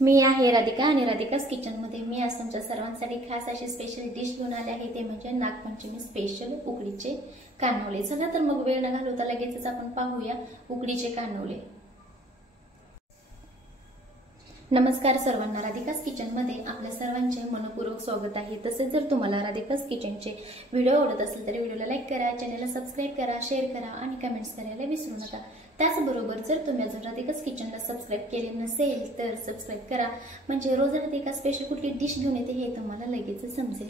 मी आहे राधिका आणि राधिकास किचनमध्ये मी आज तुमच्या सर्वांसाठी खास अशी स्पेशल डिश घेऊन आले आहे, ते म्हणजे नागपंचमी स्पेशल उकडीचे कानवले। चला तर मग वेळ न घालवता लगेचच आपण पाहूया उकडीचे कानवले। नमस्कार सर्वांना, राधिकास किचनमध्ये आपल्या सर्वांचे मनपूर्वक स्वागत आहे। तसेच जर तुम्हाला राधिकास किचनचे व्हिडिओ आवडत असेल तर व्हिडिओला लाईक करा, चॅनलला सबस्क्राइब करा, शेअर करा आणि कमेंट्स करायला विसरू नका। त्याचबरोबर जर तुम्ही अजून राधिकास किचनला सबस्क्राइब केले नसेल तर सबस्क्राइब करा, म्हणजे रोज राधिका स्पेशल कुठली डिश घेऊन येते हे तुम्हाला लगेच समजेल।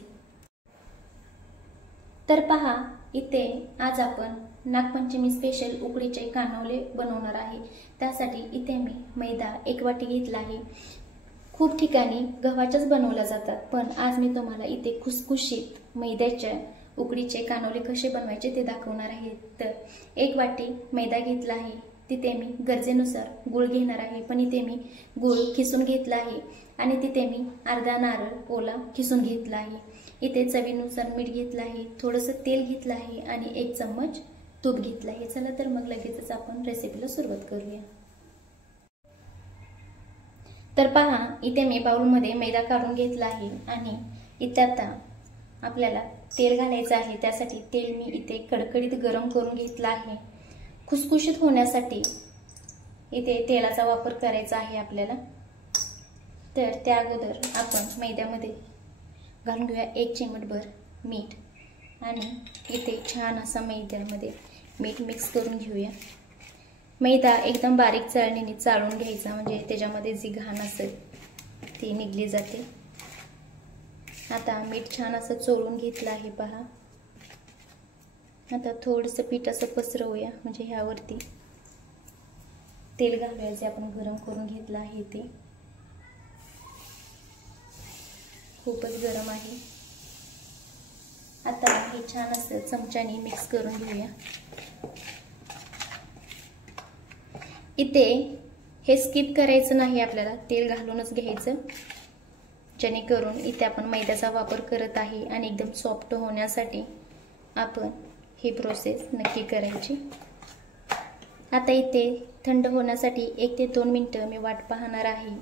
तर पहा, इथे आज आपण नागपंचमी स्पेशल उकडीचे कानवले बनवणार आहे। त्यासाठी इथे मी मैदा 1 वाटी घेतला आहे। खूप ठिकाणी गव्हाच्याच बनवल्या जातात, पण आज मी तुम्हाला इथे खुसखुशीत मैद्याच्या उकडीचे कानवले कसे बनवायचे ते दाखवणार आहे। तर 1 वाटी मैदा घेतला आहे, तिथे मी गरजेनुसार गूळ घेणार आहे, पण इथे मी गूळ खिसून घेतला आहे आणि तिथे मी अर्धा नारळ ओला खिसून घेतला आहे। इथे चवीनुसार मीठ घेतलं आहे, थोडंसं तेल घेतलं आहे आणि 1 चम्मच तूप घेतलं आहे। चला तर मग लगेचच आपण रेसिपीला सुरुवात करूया। तर पहा, इथे मी बाउलमध्ये मैदा काढून घेतला आहे आणि इथे आता आपल्याला तेल घालायचं आहे। त्यासाठी तेल मी इथे कडकडीत गरम करून घेतला आहे। खुसखुशीत होण्यासाठी इथे तेलाचा वापर करायचा आहे आपल्याला। तर त्या अगोदर आपण मैद्यामध्ये घालून घेऊया 1 चिमटभर मीठ आणि इथे छान असा मैद्यामध्ये मीठ मिक्स करून घेऊया। मैदा एकदम बारीक चाळणीने चाळून घ्यायचा, म्हणजे त्याच्यामध्ये जी घाण असेल ती निघली जाते। आता मीठ छान असं चोळून घेतलं आहे पहा। आता थोडंसं पीठ असं पसरवूया, म्हणजे ह्यावरती तेल घालूया जे आपण गरम करून घेतलं आहे ते। खूपच गरम आहे। आता हे छान असं चमच्याने मिक्स करून घेऊया। इथे हे स्किप करायचं नाही, आपल्याला तेल घालूनच घ्यायचं, जेणेकरून इथे आपण मैद्याचा वापर करत आहे आणि एकदम सॉफ्ट होण्यासाठी आपण ही प्रोसेस नक्की करायची। आता इथे थंड होण्यासाठी 1 ते 2 मिनिटं मी वाट पाहणार आहे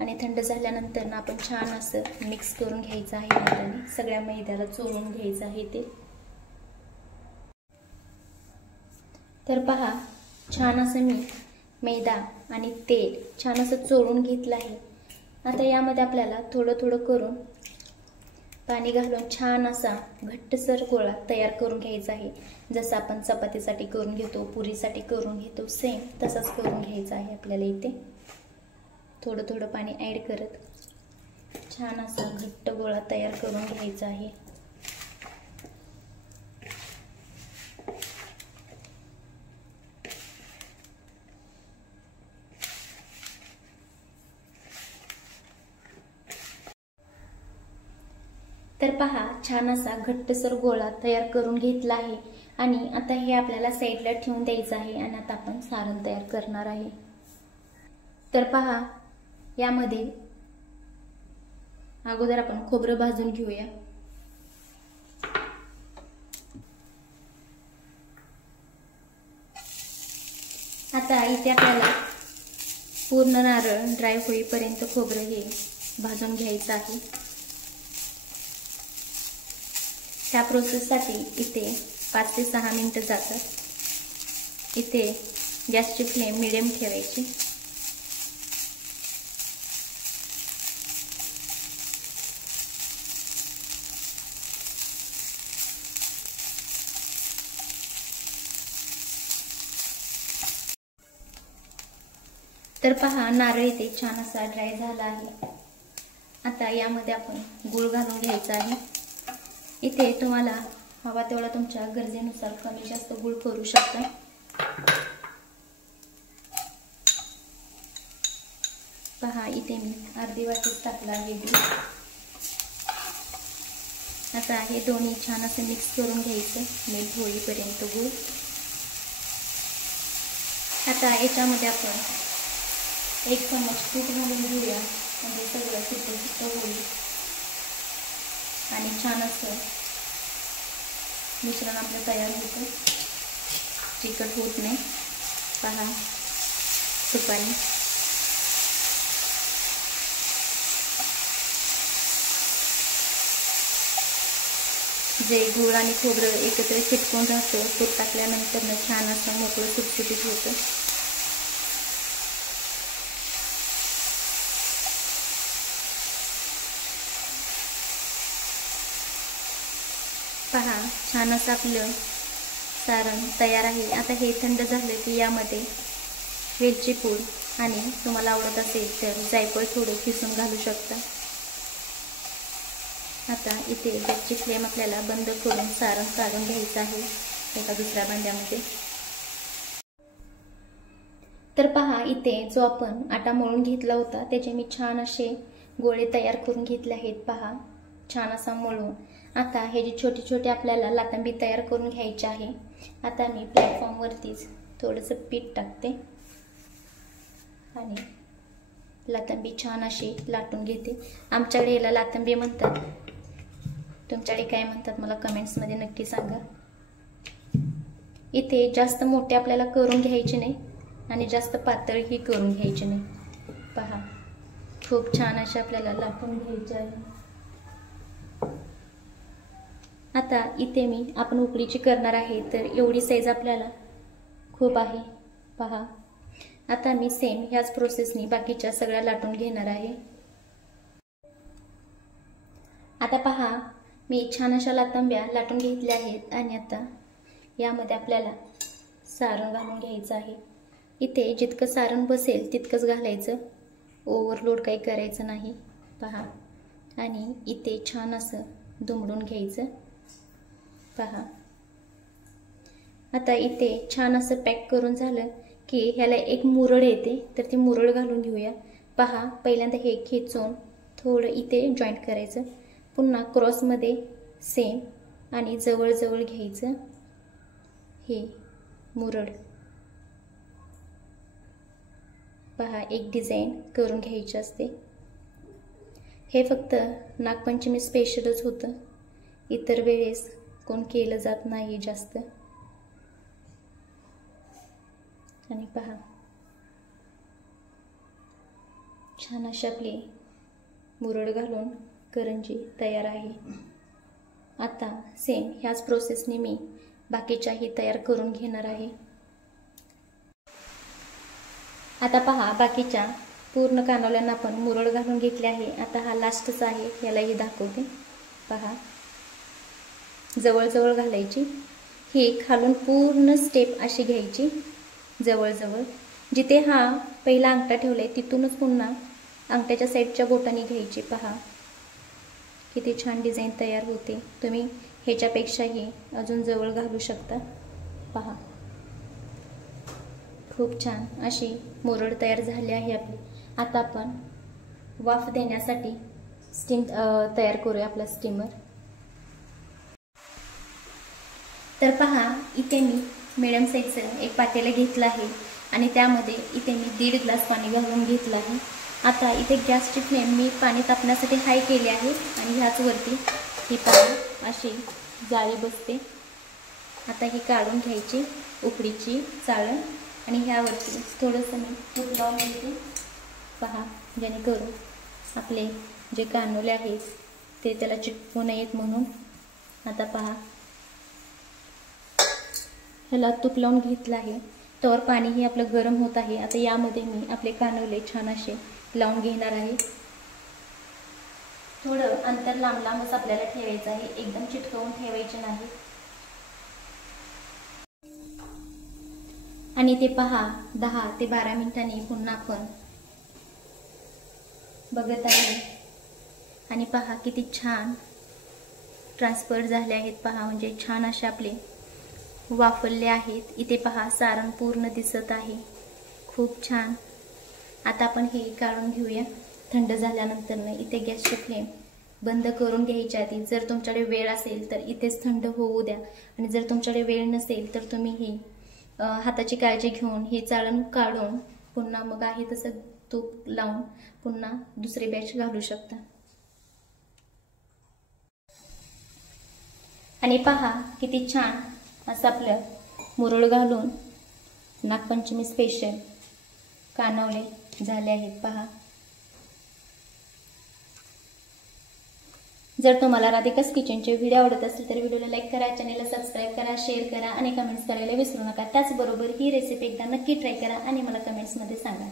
आणि थंड झाल्यानंतर आपण छान असं मिक्स करून घ्यायचं आहे हाताने, सगळ्या मैद्याला चोळून घ्यायचं आहे ते। तर पहा, छान असं मी मैदा आणि तेल छान असं चोळून घेतलं आहे। आता यामध्ये आपल्याला थोडं थोडं करून पाणी घालून छान असा घट्टसर गोळा तयार करून घ्यायचा आहे। जसं आपण चपातीसाठी करून घेतो, पुरीसाठी करून घेतो, सेम तसंच करून घ्यायचं आहे आपल्याला। इथे थोडं थोडं पाणी ॲड करत छान असा घट्ट गोळा तयार करून घ्यायचा आहे। तर पहा, छान असा घट्टसर गोळा तयार करून घेतला आहे आणि आता हे आपल्याला साईडला ठेवून द्यायचं आहे आणि आता आपण सारण तयार करणार आहे। तर पहा, यामध्ये अगोदर आपण खोबरं भाजून घेऊया। आता इथे आपल्याला पूर्ण नारळ ड्राय होईपर्यंत खोबरं हे भाजून घ्यायचं आहे। त्या प्रोसेससाठी इथे 5 ते 6 मिनिटं जातात। इथे गॅसची फ्लेम मिडियम ठेवायची। तर पहा, नारळ इथे छान असा ड्राय झाला आहे। आता यामध्ये आपण गूळ घालून घ्यायचा आहे। इथे तुम्हाला हवा तेवढा तुमच्या गरजेनुसार कमी जास्त गूळ करू शकता। पहा, इथे मी अर्धी वाटीच टाकला आहे गूळ। आता हे दोन्ही छान असं मिक्स करून घ्यायचं, मेल्ट होईपर्यंत गूळ। आता याच्यामध्ये आपण 1 चम्मच तूप घालून घेऊया, म्हणजे सगळं सुट्ट होईल आणि छान असं मिश्रण आपलं तयार होतं, चिकट होत नाही। पहा, तुपाने जे गूळ आणि खोबरं एकत्र चिटकून राहतं तूप टाकल्यानंतर छान असं मोकळं सुटसुटीत होतं. पहा, छान असं आपलं सारण तयार आहे. आता हे थंड झालं की यामध्ये वेलची पूड आणि तुम्हाला आवडत असेल तर जायफळ थोडं किसून घालू शकता. आता इथे गॅसची फ्लेम आपल्याला बंद करून सारण काढून घ्यायचं आहे एका दुसऱ्या भांड्यामध्ये. तर पहा, इथे जो आपण आटा मळून घेतला होता त्याचे मी छान असे गोळे तयार करून घेतले आहेत. पहा, छान असा मळून. आता हे जे छोटे छोटे आपल्याला लातांबी तयार करून घ्यायचे आहे. आता मी प्लॅटफॉर्मवरतीच थोडंसं पीठ टाकते आणि लातांबी छान अशी लाटून घेते. आमच्याकडे याला लातांबी म्हणतात, तुमच्याकडे काय म्हणतात मला कमेंट्समध्ये नक्की सांगा. इथे जास्त मोठे आपल्याला करून घ्यायचे नाही आणि जास्त पातळही करून घ्यायचे नाही. पहा, खूप छान असे आपल्याला लाटून घ्यायचे आहे. आता इथे मी आपण उकडीची करणार आहे तर एवढी साईज आपल्याला खूप आहे. पहा, आता मी सेम ह्याच प्रोसेसनी बाकीच्या सगळ्या लाटून घेणार आहे. आता पहा, मी छान अशा लातांब्या लाटून घेतल्या आहेत आणि आता यामध्ये आपल्याला सारण घालून घ्यायचं आहे. इथे जितकं सारण बसेल तितकंच घालायचं, ओव्हरलोड काही करायचं नाही. पहा, आणि इथे छान असं दुमडून घ्यायचं. पहा, आता इथे छान असं पॅक करून झालं की ह्याला एक मुरड येते तर ती मुरड घालून घेऊया. पहा, पहिल्यांदा हे खेचून थोडं इथे जॉईंट करायचं, पुन्हा क्रॉसमध्ये सेम आणि जवळ घ्यायचं हे मुरड. पहा, एक डिझाईन करून घ्यायची असते. हे फक्त नागपंचमी स्पेशलच होतं, इतर वेळेस कोण केलं जात नाही जास्त. आणि पहा, छान अशी आपली मुरड घालून करंजी तयार आहे. आता सेम ह्याच प्रोसेसने मी बाकीच्याही तयार करून घेणार आहे. आता पहा, बाकीच्या पूर्ण कानोल्यांना आपण मुरड घालून घेतले आहे. आता हा लास्टचा आहे, यालाही दाखवते. पहा, जवळ घालायची. ही खालून पूर्ण स्टेप अशी घ्यायची जवळ. जिथे हा पहिला अंगठा ठेवलाय तिथूनच पुन्हा अंगठ्याच्या साईडच्या बोटाने घ्यायची. पहा, किती छान डिझाईन तयार होते. तुम्ही ह्याच्यापेक्षाही अजून जवळ घालू शकता. पहा, खूप छान अशी मुरड तयार झाली आहे आपली. आता आपण वाफ देण्यासाठी स्टीम तयार करूया आपला स्टीमर. तर पहा, इथे मी मिडियम साईजचं एक पातेलं घेतलं आहे आणि त्यामध्ये इथे मी 1.5 ग्लास पाणी घालून घेतलं आहे. आता इथे गॅसची फ्लेम मी पाणी तापण्यासाठी हाय केली आहे आणि ह्याच वरती ही पाणी अशी जाळी बसते. आता ही काढून घ्यायची उकडीची चाळण आणि ह्यावरती थोडंसं मी तूप लावून घेते. पहा, जेणेकरून आपले जे कानोले आहेत ते त्याला चिटकू नयेत म्हणून. आता पहा, ह्याला तूप लावून घेतलं आहे तर पाणीही आपलं गरम होत आहे. आता यामध्ये मी आपले कानोले छान असे लावून घेणार आहे. थोडं अंतर लांबच आपल्याला ठेवायचं आहे, एकदम चिटकवून ठेवायचे नाही. आणि ते पहा, 10 ते 12 मिनिटांनी पुन्हा आपण बघत आहे आणि पहा किती छान ट्रान्सफर झाले आहेत. पहा, म्हणजे छान असे आपले वाफरले आहेत. इथे पहा, सारण पूर्ण दिसत आहे, खूप छान. आता आपण हे काढून घेऊया थंड झाल्यानंतर. इथे गॅसची फ्लेम बंद करून घ्यायच्या आधी जर तुमच्याकडे वेळ असेल तर इथेच थंड होऊ द्या आणि जर तुमच्याकडे वेळ नसेल तर तुम्ही ही हाताची काळजी घेऊन हे चाळण काढून पुन्हा मग आहे तसं तूप लावून पुन्हा दुसरी बॅच घालू शकता. आणि पहा, किती छान असं आपलं मुरड घालून नागपंचमी स्पेशल कानवले झाले आहेत. पहा, जर तुम्हाला राधिकास किचनचे व्हिडिओ आवडत असेल तर व्हिडिओला लाईक करा, चॅनलला सबस्क्राईब करा, शेअर करा आणि कमेंट्स करायला विसरू नका. त्याचबरोबर ही रेसिपी एकदा नक्की ट्राय करा आणि मला कमेंट्समध्ये सांगा.